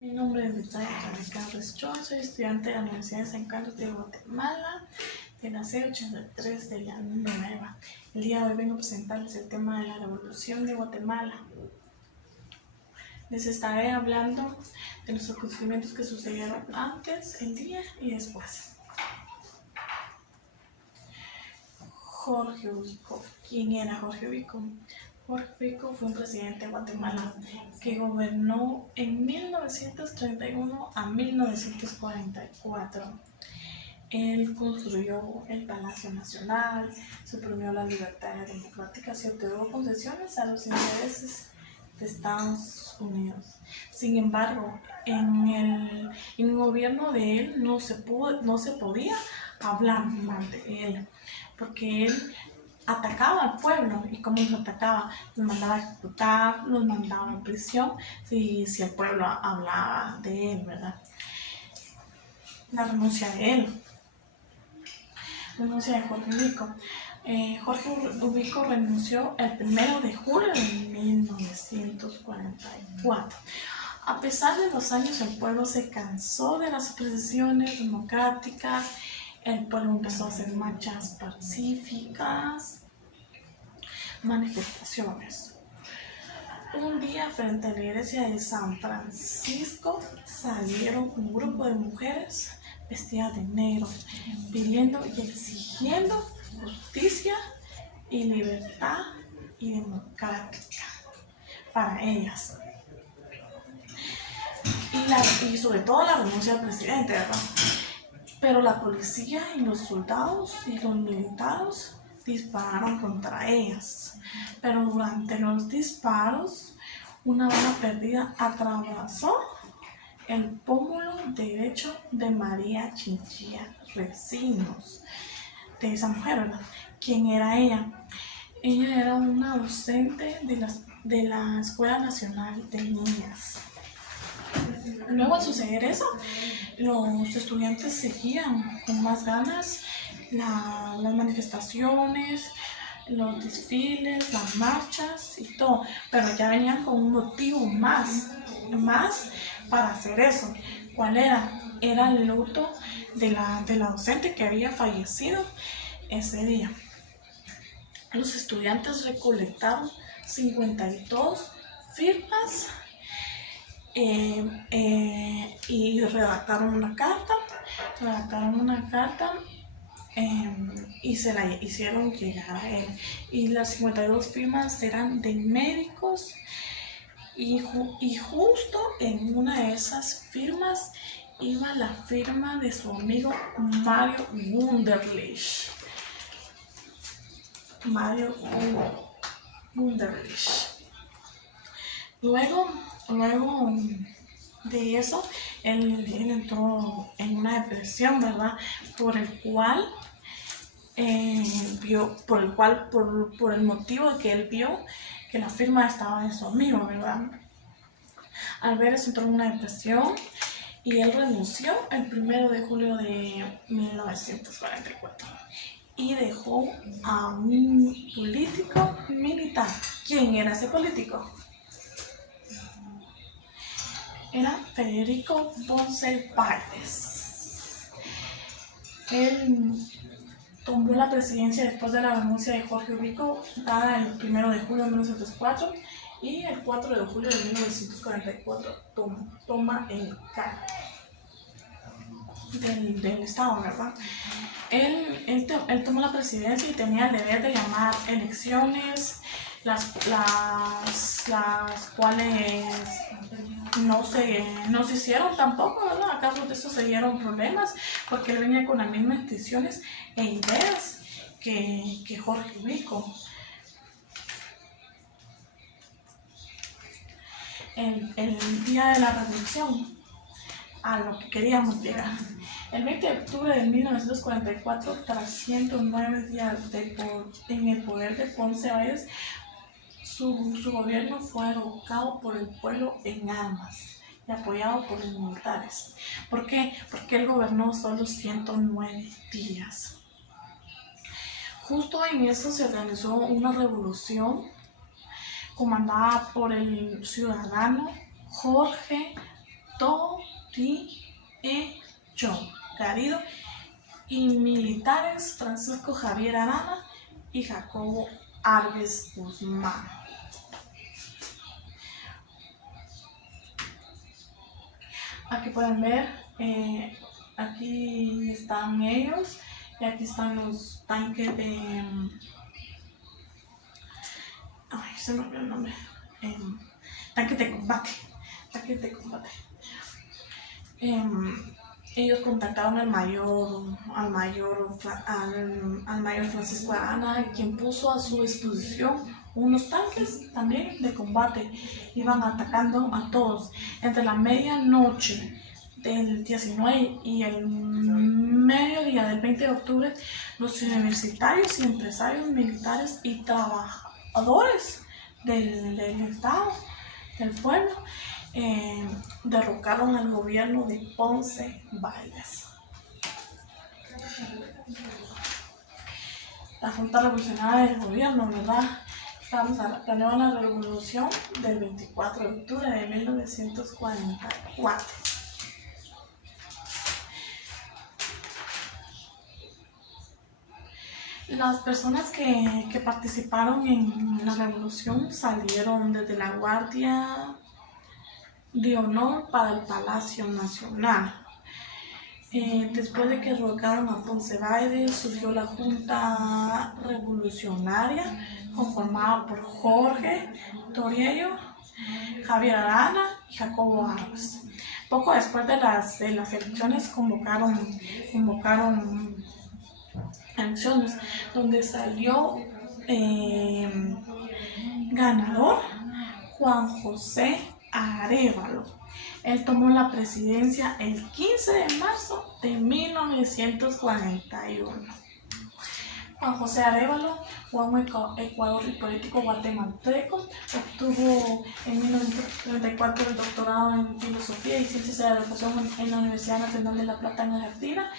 Mi nombre es Victoria Ricardo Ochoa, soy estudiante de la Universidad de San Carlos de Guatemala, de la C83 de la Nueva. El día de hoy vengo a presentarles el tema de la Revolución de Guatemala. Les estaré hablando de los acontecimientos que sucedieron antes, el día y después. Jorge Ubico. ¿Quién era Jorge Ubico? Jorge Ubico fue un presidente de Guatemala que gobernó en 1931 a 1944. Él construyó el Palacio Nacional, suprimió las libertades democráticas y otorgó concesiones a los intereses de Estados Unidos. Sin embargo, en el gobierno de él no se podía hablar mal de él, porque él atacaba al pueblo. ¿Y cómo los atacaba? Los mandaba a ejecutar, los mandaba a prisión si el pueblo hablaba de él, ¿verdad? La renuncia de él. Renuncia de Jorge Ubico. Jorge Ubico renunció el 1 de julio de 1944. A pesar de los años, el pueblo se cansó de las oposiciones democráticas. El pueblo empezó a hacer marchas pacíficas, manifestaciones. Un día, frente a la iglesia de San Francisco, salieron un grupo de mujeres vestidas de negro, pidiendo y exigiendo justicia y libertad y democrática para ellas. Y sobre todo la renuncia del presidente, ¿verdad? Pero la policía y los soldados y los militares dispararon contra ellas. Pero durante los disparos, una bala perdida atravesó el pómulo derecho de María Chinchilla Recinos, de esa mujer, ¿verdad? ¿Quién era ella? Ella era una docente de la Escuela Nacional de Niñas. Luego, al suceder eso, los estudiantes seguían con más ganas las manifestaciones, los desfiles, las marchas y todo, pero ya venían con un motivo más para hacer eso. ¿Cuál era? Era el luto de la docente que había fallecido ese día. Los estudiantes recolectaron 52 firmas y redactaron una carta y se la hicieron llegar a él. Y las 52 firmas eran de médicos y justo en una de esas firmas iba la firma de su amigo Mario Wunderlich. Luego de eso, él entró en una depresión, ¿verdad? Por el motivo de que él vio que la firma estaba de su amigo, ¿verdad? Al ver eso, entró en una depresión y él renunció el 1 de julio de 1944 y dejó a un político militar. ¿Quién era ese político? Era Federico Ponce Páez. Él tomó la presidencia después de la renuncia de Jorge Ubico, dada el 1 de julio de 1904, y el 4 de julio de 1944 toma el cargo del Estado, ¿verdad? Él tomó la presidencia y tenía el deber de llamar elecciones, las cuales no se hicieron tampoco, ¿verdad? A causa de eso se dieron problemas, porque él venía con las mismas intenciones e ideas que Jorge Ubico. El día de la revolución, a lo que queríamos llegar. El 20 de octubre de 1944, tras 109 días en el poder de Ponce Páez, su gobierno fue derrocado por el pueblo en armas y apoyado por los militares. ¿Por qué? Porque él gobernó solo 109 días. Justo en eso se organizó una revolución comandada por el ciudadano Jorge Garrido y militares Francisco Javier Arana y Jacobo Arbenz Guzmán. Aquí pueden ver, aquí están ellos y aquí están los tanques de... Ay, se me olvidó el nombre. Tanques de combate. Ellos contactaron al mayor Francisco Arana, quien puso a su disposición unos tanques también de combate. Iban atacando a todos. Entre la medianoche del 19 y el mediodía del 20 de octubre, los universitarios y empresarios militares y trabajadores del Estado, del pueblo, derrocaron al gobierno de Ponce Báez. La Junta Revolucionaria del Gobierno, ¿verdad? Planeó la revolución del 24 de octubre de 1944. Las personas que participaron en la revolución salieron desde la Guardia de Honor para el Palacio Nacional. Después de que derrocaron a Ponce Báez, surgió la Junta Revolucionaria, conformada por Jorge Torriello, Javier Arana y Jacobo Arbenz. Poco después de las elecciones convocaron elecciones donde salió ganador Juan José Arévalo. Él tomó la presidencia el 15 de marzo de 1941. Juan José Arévalo fue un Ecuador y político guatemalteco. Obtuvo en 1934 el doctorado en Filosofía y Ciencias de la Educación en la Universidad Nacional de La Plata en Argentina.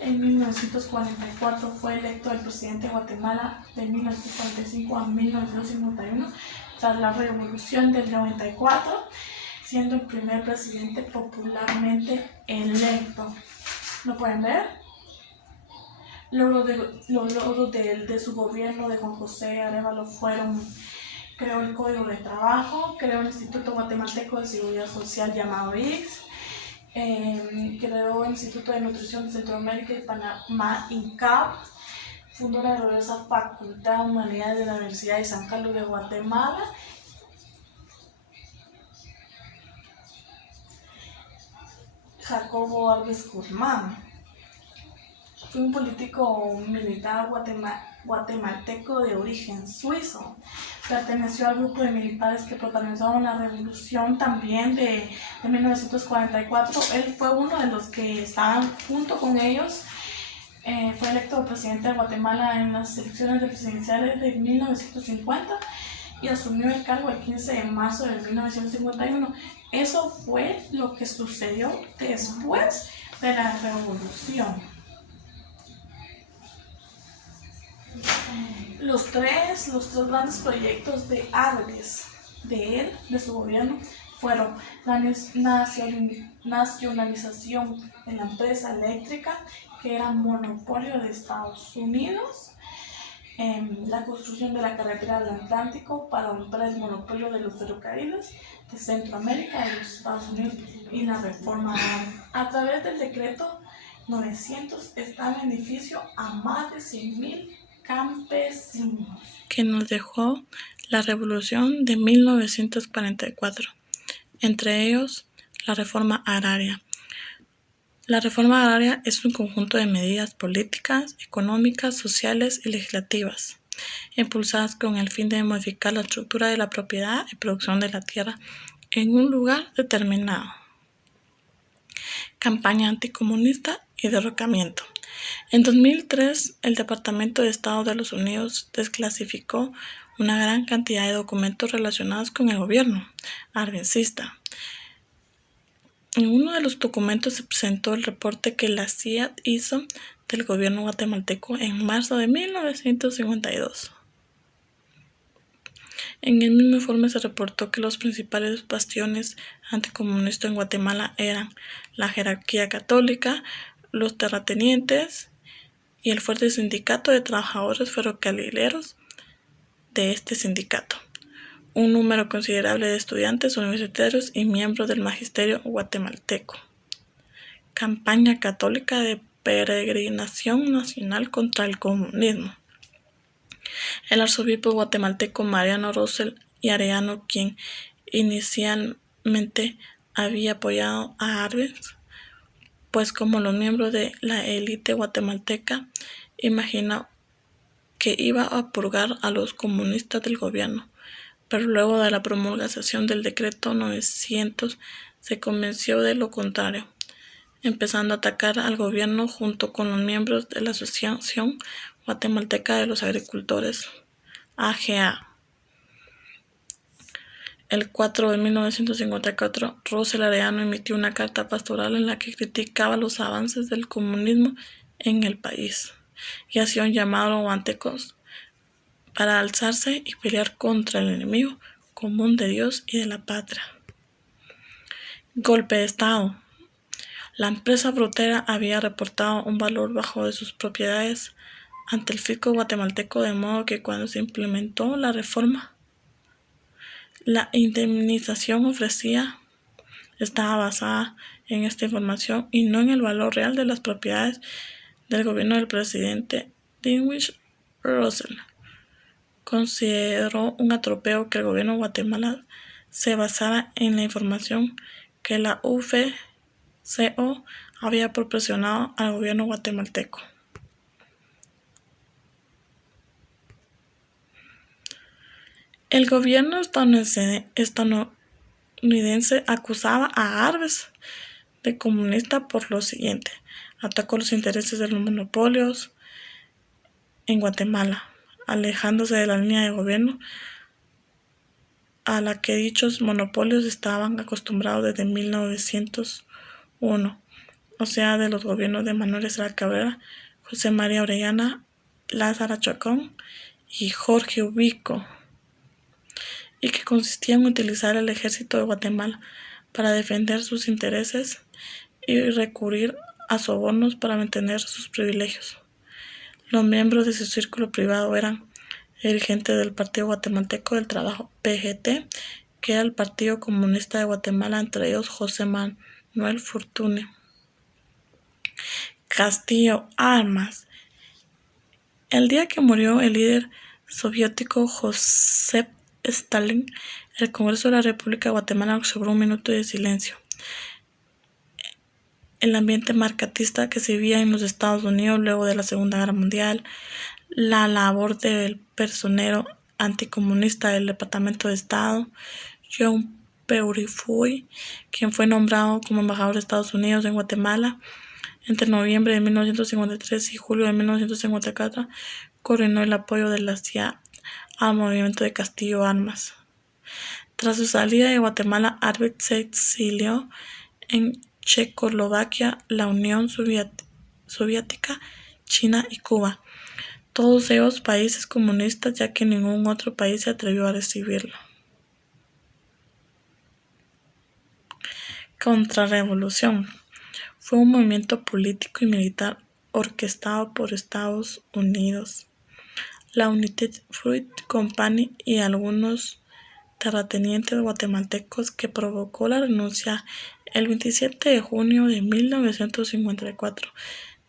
En 1944 fue electo el presidente de Guatemala de 1945 a 1951, tras la Revolución del 94, siendo el primer presidente popularmente electo. ¿Lo pueden ver? Los logros de su gobierno de Juan José Arévalo fueron: creó el Código de Trabajo, creó el Instituto Guatemalteco de Seguridad Social llamado IX, creó el Instituto de Nutrición de Centroamérica y Panamá, INCAP, fundó la gloriosa Facultad de Humanidades de la Universidad de San Carlos de Guatemala. Jacobo Arbenz Guzmán fue un político militar guatemalteco de origen suizo. Perteneció al grupo de militares que protagonizaron la revolución también de 1944. Él fue uno de los que estaban junto con ellos. Fue electo presidente de Guatemala en las elecciones presidenciales de 1950 y asumió el cargo el 15 de marzo de 1951. Eso fue lo que sucedió después de la revolución. Los tres grandes proyectos de Arbenz, de su gobierno, fueron la nacionalización de la empresa eléctrica, que era monopolio de Estados Unidos, la construcción de la carretera del Atlántico para romper el monopolio de los ferrocarriles de Centroamérica y de los Estados Unidos, y la reforma agraria. A través del decreto 900 está en beneficio a más de 100,000 campesinos. Que nos dejó la revolución de 1944, entre ellos la reforma agraria. La reforma agraria es un conjunto de medidas políticas, económicas, sociales y legislativas, impulsadas con el fin de modificar la estructura de la propiedad y producción de la tierra en un lugar determinado. Campaña anticomunista y derrocamiento. En 2003, el Departamento de Estado de los Unidos desclasificó una gran cantidad de documentos relacionados con el gobierno arbencista. En uno de los documentos se presentó el reporte que la CIA hizo del gobierno guatemalteco en marzo de 1952. En el mismo informe se reportó que los principales bastiones anticomunistas en Guatemala eran la jerarquía católica, los terratenientes y el fuerte sindicato de trabajadores ferrocarrileros de este sindicato, un número considerable de estudiantes universitarios y miembros del magisterio guatemalteco. Campaña católica de peregrinación nacional contra el comunismo. El arzobispo guatemalteco Mariano Rosell y Arellano, quien inicialmente había apoyado a Arbenz, pues como los miembros de la élite guatemalteca imaginó que iba a purgar a los comunistas del gobierno, pero luego de la promulgación del decreto 900 se convenció de lo contrario, empezando a atacar al gobierno junto con los miembros de la Asociación Guatemalteca de los Agricultores, AGA. El 4 de 1954, Rosell Arellano emitió una carta pastoral en la que criticaba los avances del comunismo en el país y hacía un llamado a los guatemaltecos para alzarse y pelear contra el enemigo común de Dios y de la patria. Golpe de Estado. La empresa frutera había reportado un valor bajo de sus propiedades ante el fisco guatemalteco, de modo que cuando se implementó la reforma, la indemnización ofrecida estaba basada en esta información y no en el valor real de las propiedades del gobierno del presidente Dinwiddie Rosell. Consideró un atropello que el gobierno de Guatemala se basara en la información que la UFCO había proporcionado al gobierno guatemalteco. El gobierno estadounidense acusaba a Arbenz de comunista por lo siguiente: atacó los intereses de los monopolios en Guatemala, alejándose de la línea de gobierno a la que dichos monopolios estaban acostumbrados desde 1901, o sea, de los gobiernos de Manuel Estrada Cabrera, José María Orellana, Lázaro Chacón y Jorge Ubico, y que consistía en utilizar el ejército de Guatemala para defender sus intereses y recurrir a sobornos para mantener sus privilegios. Los miembros de su círculo privado eran dirigentes del Partido Guatemalteco del Trabajo, PGT, que era el Partido Comunista de Guatemala, entre ellos José Manuel Fortuny. Castillo Armas. El día que murió el líder soviético Joseph Stalin, el Congreso de la República de Guatemala observó un minuto de silencio. El ambiente marxista que se vivía en los Estados Unidos luego de la Segunda Guerra Mundial, la labor del personero anticomunista del Departamento de Estado, John Peurifoy, quien fue nombrado como embajador de Estados Unidos en Guatemala entre noviembre de 1953 y julio de 1954, coordinó el apoyo de la CIA al movimiento de Castillo Armas. Tras su salida de Guatemala, Arbenz se exilió en Checoslovaquia, la Unión Soviética, China y Cuba, todos ellos países comunistas, ya que ningún otro país se atrevió a recibirlo. Contrarrevolución. Fue un movimiento político y militar orquestado por Estados Unidos, la United Fruit Company y algunos terratenientes guatemaltecos, que provocó la renuncia el 27 de junio de 1954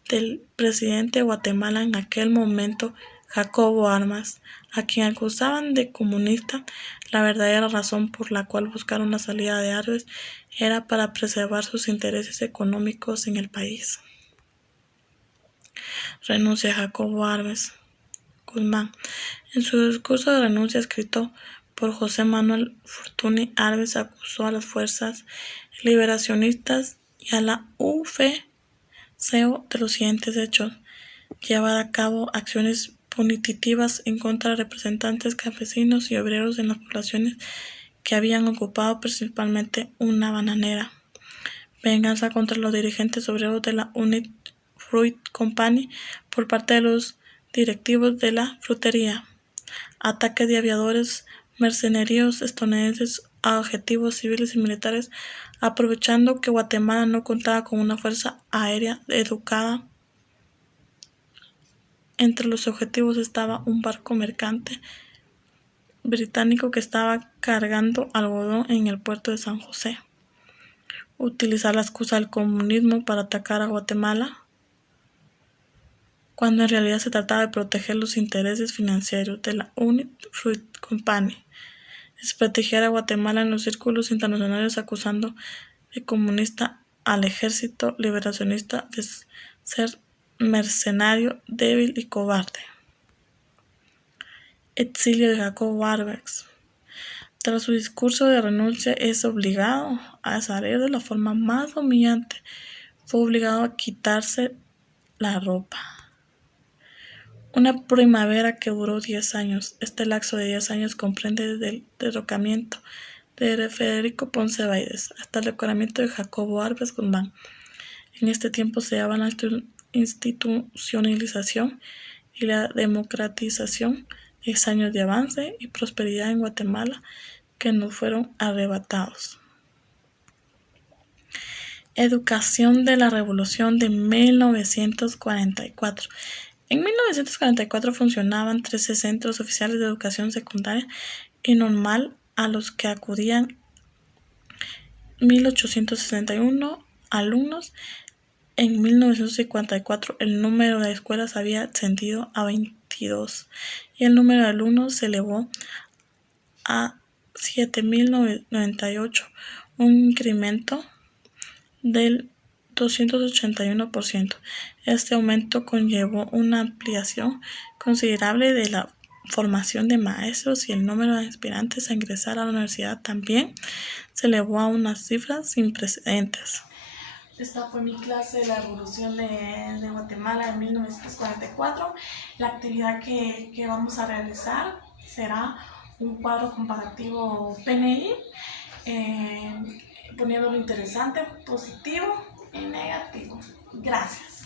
del presidente de Guatemala en aquel momento, Jacobo Armas, a quien acusaban de comunista. La verdadera razón por la cual buscaron la salida de Arbenz era para preservar sus intereses económicos en el país. Renuncia Jacobo Arbenz. Guzmán. En su discurso de renuncia escrito por José Manuel Fortuny, Arbenz acusó a las fuerzas liberacionistas y a la UFCO de los siguientes hechos: llevar a cabo acciones punitivas en contra de representantes campesinos y obreros en las poblaciones que habían ocupado principalmente una bananera; venganza contra los dirigentes obreros de la United Fruit Company por parte de los directivos de la frutería; ataques de aviadores mercenarios estadounidenses a objetivos civiles y militares, aprovechando que Guatemala no contaba con una fuerza aérea educada. Entre los objetivos estaba un barco mercante británico que estaba cargando algodón en el puerto de San José. Utilizar la excusa del comunismo para atacar a Guatemala, cuando en realidad se trataba de proteger los intereses financieros de la United Fruit Company. Desprestigiar a Guatemala en los círculos internacionales acusando de comunista al ejército liberacionista de ser mercenario, débil y cobarde. Exilio de Jacobo Arbenz. Tras su discurso de renuncia es obligado a salir de la forma más humillante. Fue obligado a quitarse la ropa. Una primavera que duró 10 años. Este lapso de 10 años comprende desde el derrocamiento de Federico Ponce Báidez hasta el decoramiento de Jacobo Arbenz Guzmán. En este tiempo se daba la institucionalización y la democratización, 10 años de avance y prosperidad en Guatemala que nos fueron arrebatados. Educación de la Revolución de 1944. En 1944 funcionaban 13 centros oficiales de educación secundaria y normal a los que acudían 1.861 alumnos. En 1954 el número de escuelas había ascendido a 22 y el número de alumnos se elevó a 7.098, un incremento del 281%. Este aumento conllevó una ampliación considerable de la formación de maestros y el número de aspirantes a ingresar a la universidad también se elevó a unas cifras sin precedentes. Esta fue mi clase de la Revolución de Guatemala en 1944. La actividad que vamos a realizar será un cuadro comparativo PNI, poniendo lo interesante, positivo y negativo. Gracias.